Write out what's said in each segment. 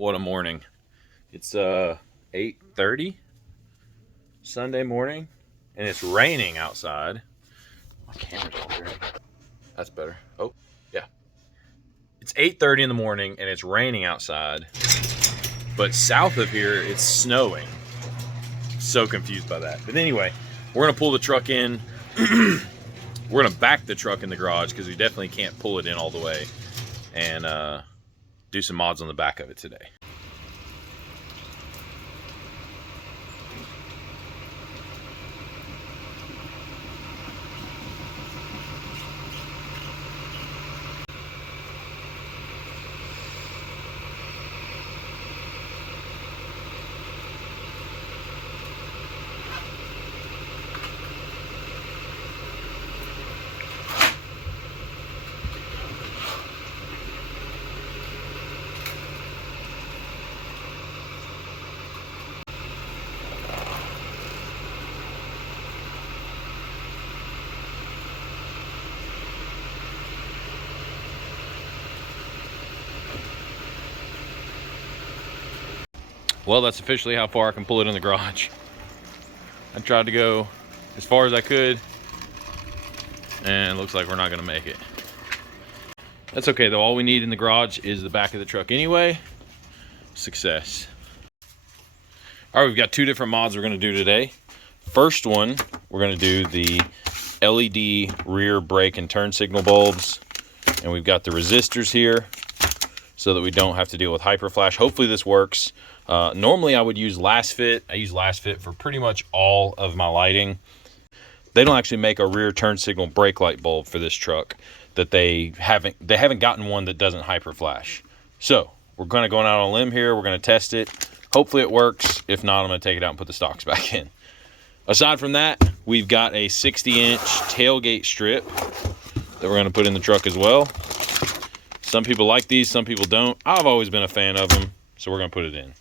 What a morning. It's 8:30 Sunday morning and it's raining outside. My camera's on here. That's better. Oh, yeah. It's 8:30 in the morning and it's raining outside. But south of here it's snowing. So confused by that. But anyway, we're gonna pull the truck in. We're gonna back the truck in the garage because we definitely can't pull it in all the way, and do some mods on the back of it today. Well, that's officially how far I can pull it in the garage. I tried to go as far as I could, and it looks like we're not gonna make it. That's okay though, all we need in the garage is the back of the truck anyway. Success. All right, we've got two different mods we're gonna do today. First one, we're gonna do the LED rear brake and turn signal bulbs. And we've got the resistors here so that we don't have to deal with Hyperflash. Hopefully this works. Normally I would use Last Fit. I use Last Fit for pretty much all of my lighting. They don't actually make a rear turn signal brake light bulb for this truck that they haven't gotten one that doesn't Hyperflash. So we're going to go out on a limb here. We're going to test it. Hopefully it works. If not, I'm going to take it out and put the stocks back in. Aside from that, we've got a 60-inch tailgate strip that we're going to put in the truck as well. Some people like these, some people don't. I've always been a fan of them, so we're going to put it in.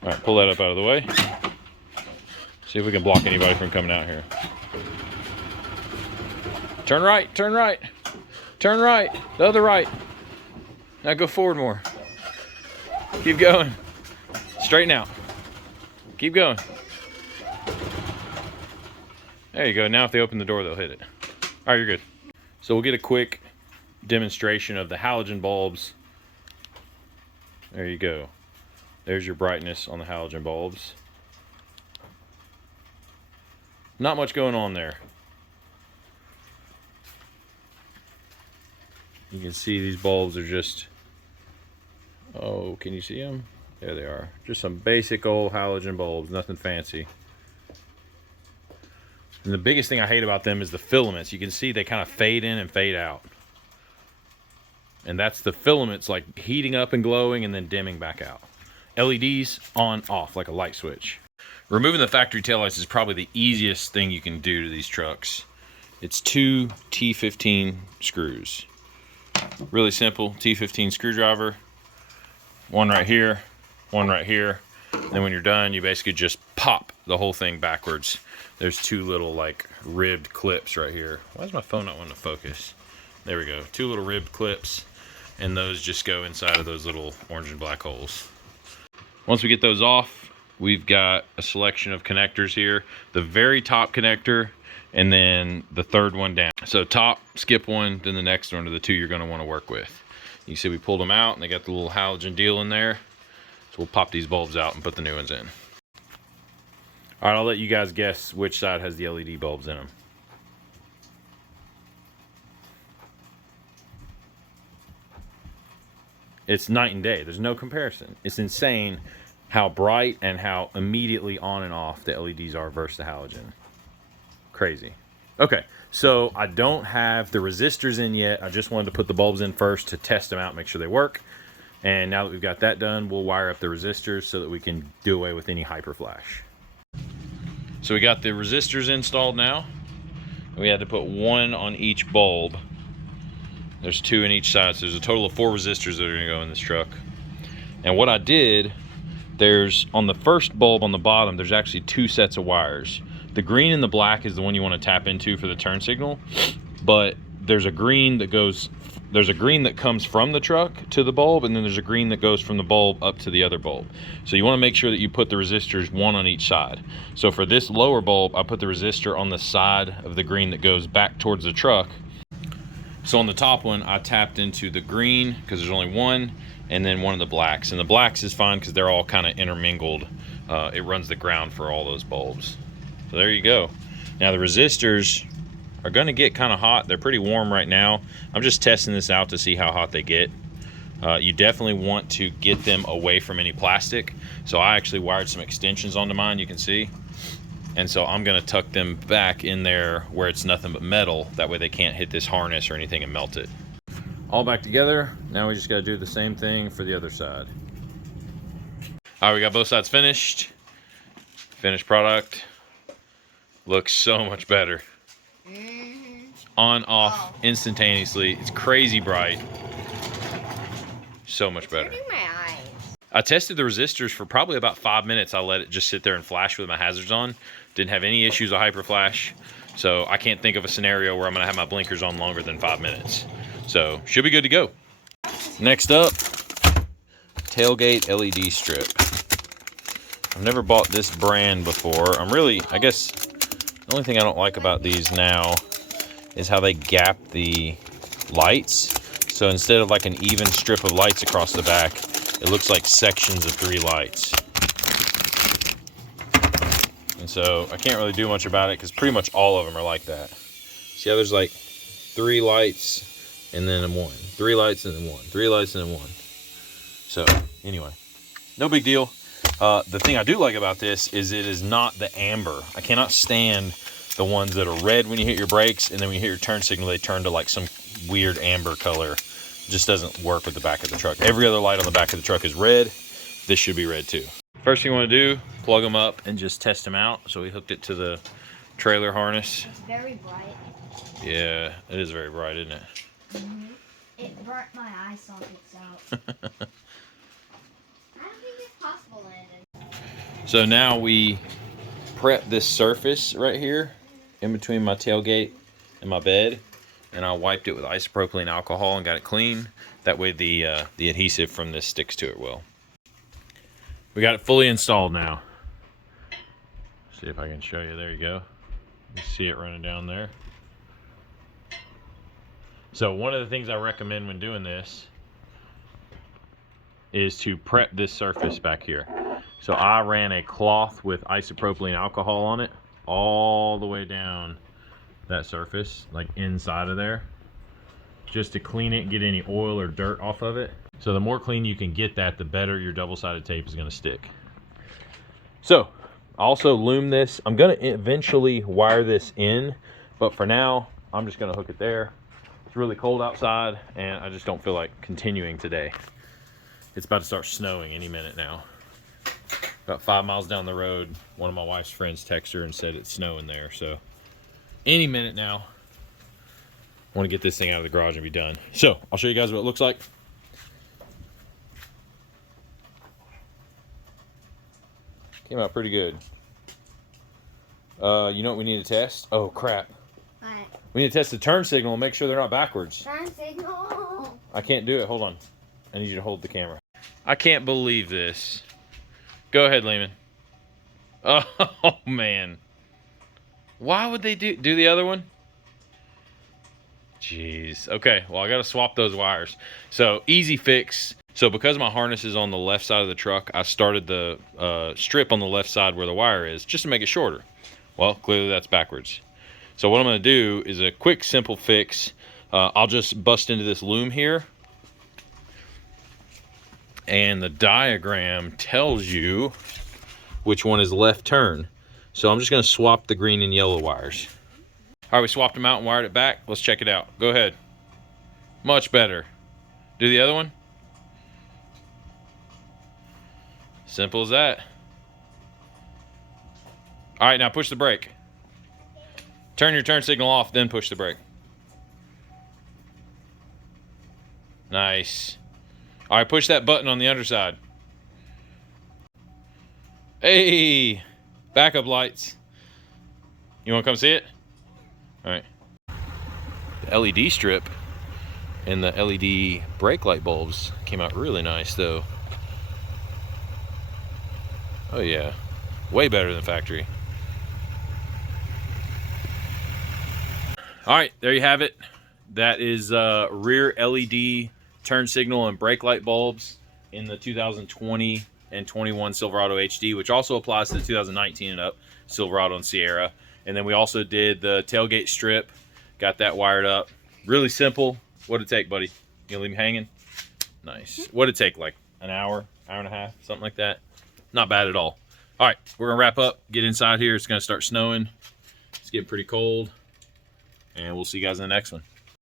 All right, pull that up out of the way. See if we can block anybody from coming out here. Turn right, turn right, turn right, the other right. Now go forward more. Keep going. Straighten out. Keep going. There you go. Now if they open the door, they'll hit it. All right, you're good. So we'll get a quick demonstration of the halogen bulbs. There you go. There's your brightness on the halogen bulbs. Not much going on there. You can see these bulbs are just, oh, can you see them? There they are. Just some basic old halogen bulbs, nothing fancy. And the biggest thing I hate about them is the filaments. You can see they kind of fade in and fade out. And that's the filaments like heating up and glowing and then dimming back out. LEDs on, off, like a light switch. Removing the factory taillights is probably the easiest thing you can do to these trucks. It's two T15 screws. Really simple, T15 screwdriver. One right here, one right here. Then when you're done, you basically just pop the whole thing backwards. There's two little like ribbed clips right here. Why is my phone not wanting to focus? There we go, two little ribbed clips, and those just go inside of those little orange and black holes. Once we get those off, we've got a selection of connectors here. The very top connector, and then the third one down. So top, skip one, then the next one are the two you're gonna wanna work with. You see we pulled them out and they got the little halogen deal in there. So we'll pop these bulbs out and put the new ones in. All right, I'll let you guys guess which side has the LED bulbs in them. It's night and day. There's no comparison. It's insane how bright and how immediately on and off the LEDs are versus the halogen. Crazy. Okay, so I don't have the resistors in yet. I just wanted to put the bulbs in first to test them out, make sure they work. And now that we've got that done, we'll wire up the resistors so that we can do away with any Hyperflash. So we got the resistors installed now. We had to put one on each bulb. There's two in each side, so there's a total of 4 resistors that are gonna go in this truck. And what I did, there's on the first bulb on the bottom, there's actually 2 sets of wires. The green and the black is the one you want to tap into for the turn signal, but there's a green that goes there's a green that comes from the truck to the bulb, and then there's a green that goes from the bulb up to the other bulb. So you want to make sure that you put the resistors one on each side. So for this lower bulb, I put the resistor on the side of the green that goes back towards the truck. So on the top one, I tapped into the green because there's only one, and then one of the blacks. And the blacks is fine because they're all kind of intermingled. It runs the ground for all those bulbs. So there you go. Now the resistors are going to get kind of hot. They're pretty warm right now. I'm just testing this out to see how hot they get. You definitely want to get them away from any plastic. So I actually wired some extensions onto mine, you can see. And so I'm going to tuck them back in there where it's nothing but metal. That way they can't hit this harness or anything and melt it. All back together. Now we just got to do the same thing for the other side. All right, we got both sides finished. Finished product. Looks so much better. On, off, instantaneously. It's crazy bright. So much better. I tested the resistors for probably about 5 minutes. I let it just sit there and flash with my hazards on. Didn't have any issues with Hyperflash. So I can't think of a scenario where I'm going to have my blinkers on longer than 5 minutes. So should be good to go. Next up, Tailgate LED Strip. I've never bought this brand before. I guess the only thing I don't like about these now is how they gap the lights. So instead of like an even strip of lights across the back, it looks like sections of 3 lights. And so I can't really do much about it because pretty much all of them are like that. See how there's like 3 lights and then 1. 3 lights and then 1. 3 lights and then 1. So anyway, no big deal. The thing I do like about this is it is not the amber. I cannot stand the ones that are red when you hit your brakes, and then when you hit your turn signal, they turn to like some weird amber color. It just doesn't work with the back of the truck. Every other light on the back of the truck is red. This should be red too. First thing you want to do, plug them up and just test them out. So we hooked it to the trailer harness. It's very bright. Yeah, it is very bright, isn't it? Mm-hmm. It burnt my eye sockets out. I don't think it's possible, Landon. So now we prep this surface right here in between my tailgate and my bed, and I wiped it with isopropylene alcohol and got it clean. That way the adhesive from this sticks to it well. We got it fully installed now. See if I can show you. There you go. You see it running down there. So one of the things I recommend when doing this is to prep this surface back here. So I ran a cloth with isopropylene alcohol on it all the way down that surface, like inside of there, just to clean it and get any oil or dirt off of it. So the more clean you can get that, the better your double-sided tape is going to stick. So I also loom this. I'm going to eventually wire this in, but for now I'm just going to hook it there. It's really cold outside and I just don't feel like continuing today. It's about to start snowing any minute now. About 5 miles down the road, one of my wife's friends texted her and said it's snowing there. So any minute now, I want to get this thing out of the garage and be done. So I'll show you guys what it looks like. Came out pretty good. You know what we need to test? Oh crap. What? We need to test the turn signal and make sure they're not backwards. Turn signal. I can't do it. Hold on. I need you to hold the camera. I can't believe this. Go ahead, Leaman. Oh, man. Why would they do the other one? Jeez. Okay, well, I got to swap those wires. So, easy fix. So, because my harness is on the left side of the truck, I started the strip on the left side where the wire is, just to make it shorter. Well, clearly that's backwards. So, what I'm going to do is a quick, simple fix. I'll just bust into this loom here. And the diagram tells you which one is left turn. So I'm just going to swap the green and yellow wires. All right, we swapped them out and wired it back. Let's check it out. Go ahead. Much better. Do the other one. Simple as that. All right, now push the brake. Turn your turn signal off, then push the brake. Nice. All right, push that button on the underside. Hey, backup lights. You want to come see it? All right. The LED strip And the LED brake light bulbs came out really nice though. Oh yeah, way better than factory. All right, there you have it. That is rear LED turn signal and brake light bulbs in the 2020 and 21 Silverado HD, which also applies to the 2019 and up Silverado and Sierra. And then we also did the tailgate strip, got that wired up. Really simple. What'd it take, buddy? You gonna leave me hanging? Nice. What'd it take, like an hour, hour and a half, something like that? Not bad at all. All right, we're gonna wrap up, get inside here. It's gonna start snowing. It's getting pretty cold. And we'll see you guys in the next one.